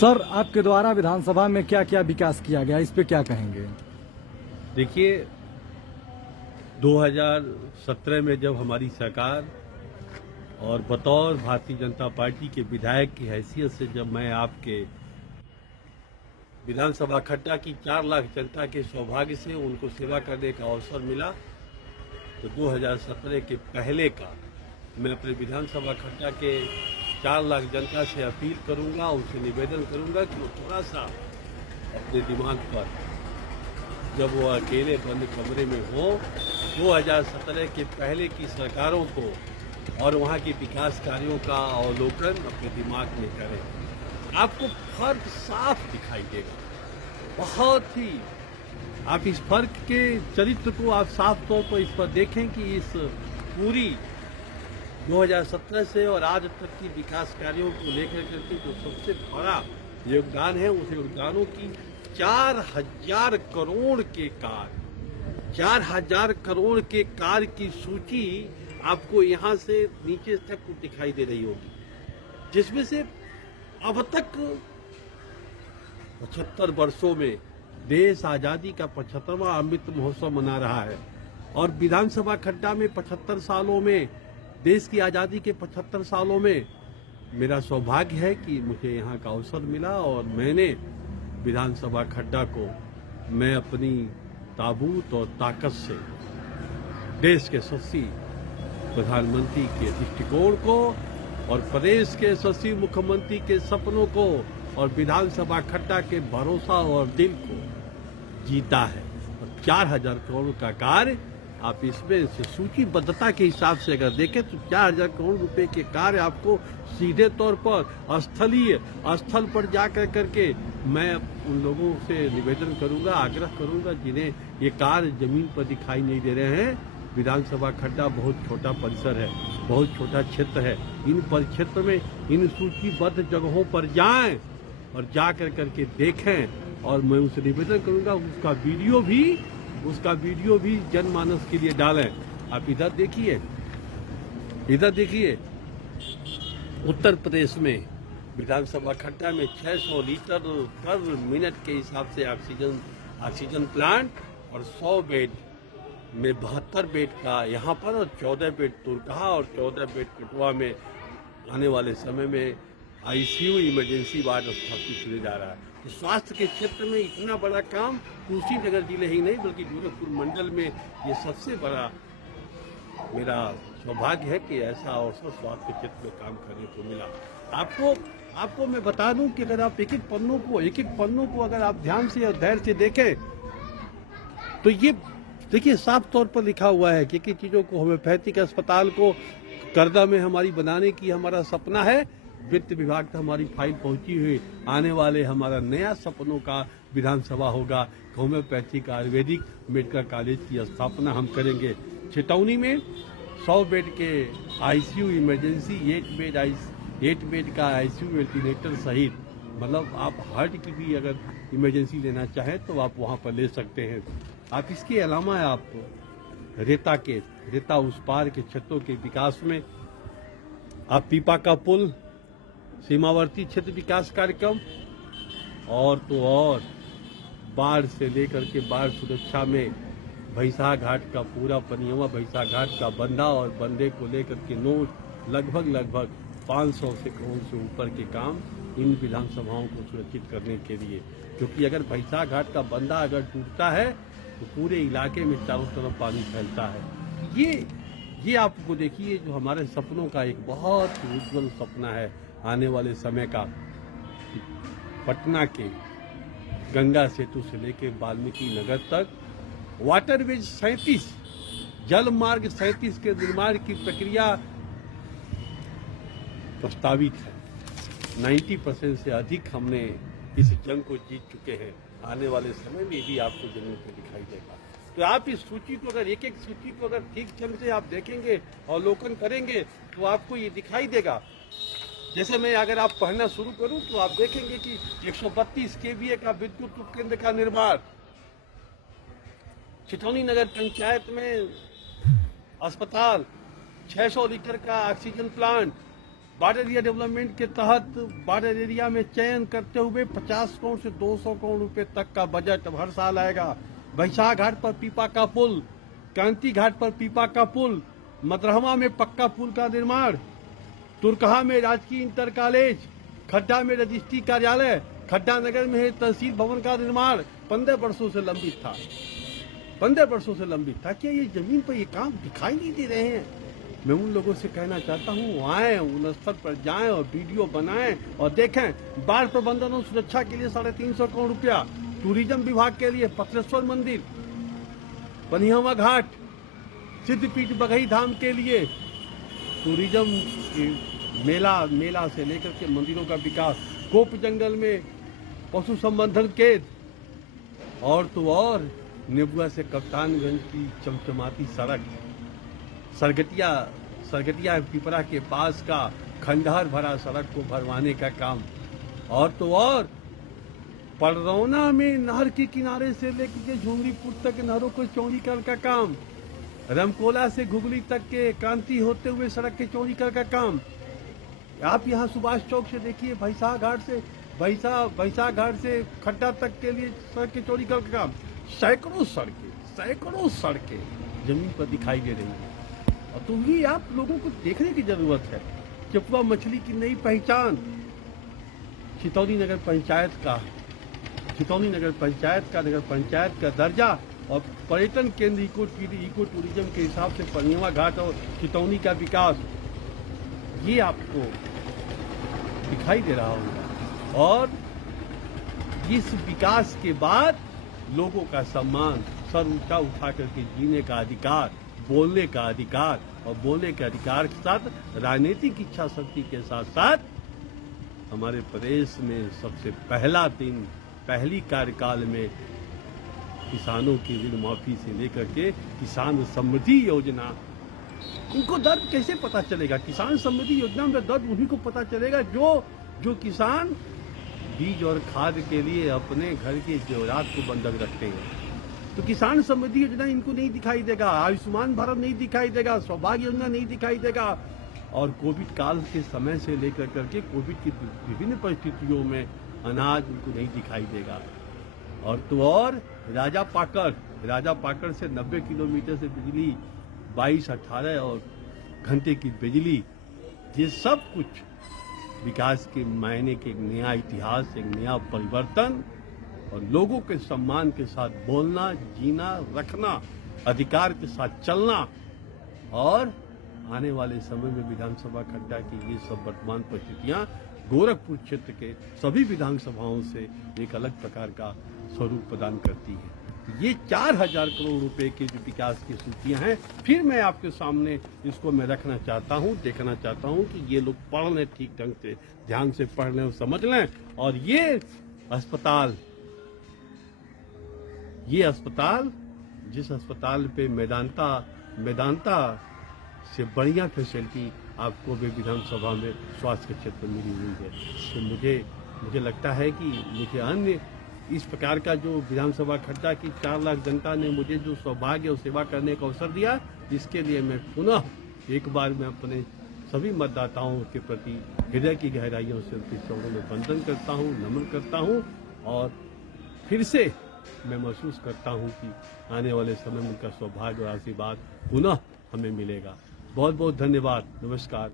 Sir, आपके द्वारा विधानसभा में क्या क्या विकास किया गया, इस पे क्या कहेंगे? देखिए, 2017 में जब हमारी सरकार और बतौर भारतीय जनता पार्टी के विधायक की हैसियत से जब मैं आपके विधानसभा खट्टा की 4 लाख जनता के सौभाग्य से उनको सेवा करने का अवसर मिला, तो 2017 के पहले का मैं अपने विधानसभा खट्टा के 4 लाख जनता से अपील करूंगा, उनसे निवेदन करूंगा कि वो थोड़ा सा अपने दिमाग पर, जब वो अकेले बंद कमरे में हो, 2017 के पहले की सरकारों को और वहाँ के विकास कार्यों का अवलोकन अपने दिमाग में करें। आपको फर्क साफ दिखाई देगा, बहुत ही। आप इस फर्क के चरित्र को आप साफ तौर पर इस पर देखें कि इस पूरी 2017 से और आज तक की विकास कार्यों को लेकर करके जो सबसे बड़ा योगदान है, उस योगदानों की 4000 करोड़ के कार्य, 4000 करोड़ के कार्य की सूची आपको यहाँ से नीचे तक दिखाई दे रही होगी, जिसमें से अब तक 75 वर्षों में देश आजादी का 75वां अमृत महोत्सव मना रहा है और विधानसभा खड्डा में 75 सालों में, देश की आजादी के 75 सालों में मेरा सौभाग्य है कि मुझे यहाँ का अवसर मिला और मैंने विधानसभा खड्डा को मैं अपनी ताबूत और ताकत से देश के यशस्वी प्रधानमंत्री के दृष्टिकोण को और प्रदेश के यशस्वी मुख्यमंत्री के सपनों को और विधानसभा खड्डा के भरोसा और दिल को जीता है। और 4000 करोड़ का कार्य आप इसमें से सूचीबद्धता के हिसाब से अगर देखें तो 4000 करोड़ रुपए के कार्य आपको सीधे तौर पर स्थल पर जाकर करके मैं उन लोगों से निवेदन करूंगा, आग्रह करूंगा जिन्हें ये कार्य जमीन पर दिखाई नहीं दे रहे हैं। विधानसभा खड्डा बहुत छोटा परिसर है, बहुत छोटा क्षेत्र है। इन परिक्षेत्र में इन सूचीबद्ध जगहों पर जाएं और जा करके देखें और मैं उनसे निवेदन करूंगा उसका वीडियो भी जनमानस के लिए डालें। आप इधर देखिए, उत्तर प्रदेश में विधानसभा खड्डा में 600 लीटर पर मिनट के हिसाब से ऑक्सीजन प्लांट और 100 बेड में 72 बेड का यहाँ पर और 14 बेड तुरकहा और 14 बेड कटुआ में आने वाले समय में आईसीयू इमरजेंसी वार्ड स्थापित होने जा रहा है। तो स्वास्थ्य के क्षेत्र में इतना बड़ा काम कुशीनगर जिले ही नहीं बल्कि गोरखपुर मंडल में ये सबसे बड़ा मेरा सौभाग्य है कि ऐसा अवसर स्वास्थ्य के क्षेत्र में काम करने को मिला। आपको मैं बता दूं कि अगर आप एक एक पन्नों को अगर आप ध्यान से और धैर्य से देखें तो ये देखिए साफ तौर पर लिखा हुआ है कि चीजों को, होम्योपैथिक अस्पताल को करदा में हमारी बनाने की हमारा सपना है। वित्त विभाग तक हमारी फाइल पहुंची हुई, आने वाले हमारा नया सपनों का विधानसभा होगा। होम्योपैथिक आयुर्वेदिक मेडिकल कॉलेज की स्थापना हम करेंगे। छितौनी में 100 बेड के आईसीयू इमरजेंसी, 8 बेड का आईसीयू वेंटिलेटर सहित, मतलब आप हार्ट की भी अगर इमरजेंसी लेना चाहें तो आप वहां पर ले सकते हैं। आप इसके अलावा आप रेता उस पार के क्षेत्रों के विकास में आप पीपा का पुल, सीमावर्ती क्षेत्र विकास कार्यक्रम और बाढ़ से लेकर के बाढ़ सुरक्षा में भैंसा घाट का पूरा पनियवा भैंसा घाट का बंधा और बंधे को लेकर के नोट लगभग 500 से करोड़ से ऊपर के काम इन विधानसभाओं को सुरक्षित करने के लिए, क्योंकि अगर भैंसा घाट का बंधा अगर टूटता है तो पूरे इलाके में चारों तरफ पानी फैलता है। ये आपको देखिए जो हमारे सपनों का एक बहुत उज्जवल सपना है आने वाले समय का। पटना के गंगा सेतु से लेकर वाल्मीकि नगर तक वाटरवेज 37, जल मार्ग 37 के निर्माण की प्रक्रिया प्रस्तावित है। 90% से अधिक हमने इस जंग को जीत चुके हैं। आने वाले समय में भी आपको जमीन पर दिखाई देगा। तो आप इस सूची को अगर एक सूची को अगर ठीक ढंग से आप देखेंगे, अवलोकन करेंगे तो आपको ये दिखाई देगा। जैसे मैं अगर आप पढ़ना शुरू करूं तो आप देखेंगे कि 132 केवीए का विद्युत उपकेंद्र का निर्माण, छितौनी नगर पंचायत में अस्पताल, 600 लीटर का oxygen plant, border area development के तहत बॉर्डर एरिया में चयन करते हुए 50 करोड़ से 200 करोड़ रुपए तक का बजट हर साल आएगा। वैशाख घाट पर पीपा का पुल, क्रांति घाट पर पीपा का पुल, मदरहमा में पक्का पुल का निर्माण, तुरकहा में राजकीय इंटर कॉलेज, खड्डा में रजिस्ट्री कार्यालय, खड्डा नगर में है तहसील भवन का निर्माण 15 वर्षों से लंबित था। 15 वर्षों से लंबित था। क्या ये जमीन पर ये काम दिखाई नहीं दे रहे हैं? मैं उन लोगों से कहना चाहता हूँ, आए उन स्थल पर जाएं और वीडियो बनाएं और देखें। बाढ़ प्रबंधन और सुरक्षा के लिए 350 करोड़ रुपया, टूरिज्म विभाग के लिए पत्रेश्वर मंदिर, पनिहवा घाट, सिद्धपीठ बघई धाम के लिए टूरिज्म मेला से लेकर के मंदिरों का विकास, गोप जंगल में पशु संवर्धन केंद्र, और तो और नेबुआ से कप्तानगंज की चमचमाती सड़क, सरगटिया पिपरा के पास का खंडहर भरा सड़क को भरवाने का काम, और तो और पड़रौना में नहर के किनारे से लेकर के झुमरीपुर तक नहरों को चौड़ीकरण का काम, रमकोला से घुगली तक के क्रांति होते हुए सड़क के चौड़ीकरण का काम। आप यहाँ सुभाष चौक से देखिए, वैशाख घाट से खड्डा तक के लिए सड़क के चौड़ीकरण का काम। सैकड़ों सड़कें जमीन पर दिखाई दे रही है। और तो ये आप लोगों को देखने की जरूरत है। चपुआ मछली की नई पहचान, चितौनी नगर पंचायत का दर्जा और पर्यटन केंद्र इको टूरिज्म के हिसाब से पनिहवा घाट और चितौनी का विकास, ये आपको दिखाई दे रहा होगा। और इस विकास के बाद लोगों का सम्मान, सर ऊंचा उठा करके जीने का अधिकार, बोलने का अधिकार, और बोलने के अधिकार के साथ राजनीतिक इच्छा शक्ति के साथ साथ हमारे प्रदेश में सबसे पहली कार्यकाल में किसानों की ऋण माफी से लेकर के किसान समृद्धि योजना, इनको दर्द कैसे पता चलेगा? किसान समृद्धि योजना में दर्द उन्हीं को पता चलेगा जो किसान बीज और खाद के लिए अपने घर के जेवरात को बंधक रखते हैं। तो किसान समृद्धि योजना इनको नहीं दिखाई देगा, आयुष्मान भारत नहीं दिखाई देगा, सौभाग्य योजना नहीं दिखाई देगा। और कोविड काल के समय से लेकर करके कोविड की विभिन्न परिस्थितियों में अनाज उनको नहीं दिखाई देगा। और तो और राजा पाकड़ से 90 किलोमीटर से बिजली, 22-18 और घंटे की बिजली, ये सब कुछ विकास के मायने के एक नया इतिहास, एक नया परिवर्तन, और लोगों के सम्मान के साथ बोलना, जीना, रखना, अधिकार के साथ चलना। और आने वाले समय में विधानसभा खड्डा की ये सब वर्तमान परिस्थितियां गोरखपुर क्षेत्र के सभी विधानसभाओं से एक अलग प्रकार का स्वरूप प्रदान करती है। ये 4000 करोड़ रुपए के जो विकास की सूचियां हैं, फिर मैं आपके सामने इसको मैं रखना चाहता हूं, देखना चाहता हूं कि ये लोग पढ़ लें, ठीक ढंग से ध्यान से पढ़ लें और समझ लें। और ये अस्पताल जिस अस्पताल पे मैदानता से बढ़िया फैसिलिटी आपको भी विधानसभा में स्वास्थ्य के क्षेत्र में मिली हुई है, तो मुझे लगता है कि मुझे अन्य इस प्रकार का जो विधानसभा खड्डा की 4 लाख जनता ने मुझे जो सौभाग्य और सेवा करने का अवसर दिया, इसके लिए मैं पुनः एक बार मैं अपने सभी मतदाताओं के प्रति हृदय की गहराइयों से उनके चरणों में वंदन करता हूँ, नमन करता हूँ। और फिर से मैं महसूस करता हूँ कि आने वाले समय में उनका सौभाग्य और आशीर्वाद पुनः हमें मिलेगा। बहुत बहुत धन्यवाद। नमस्कार।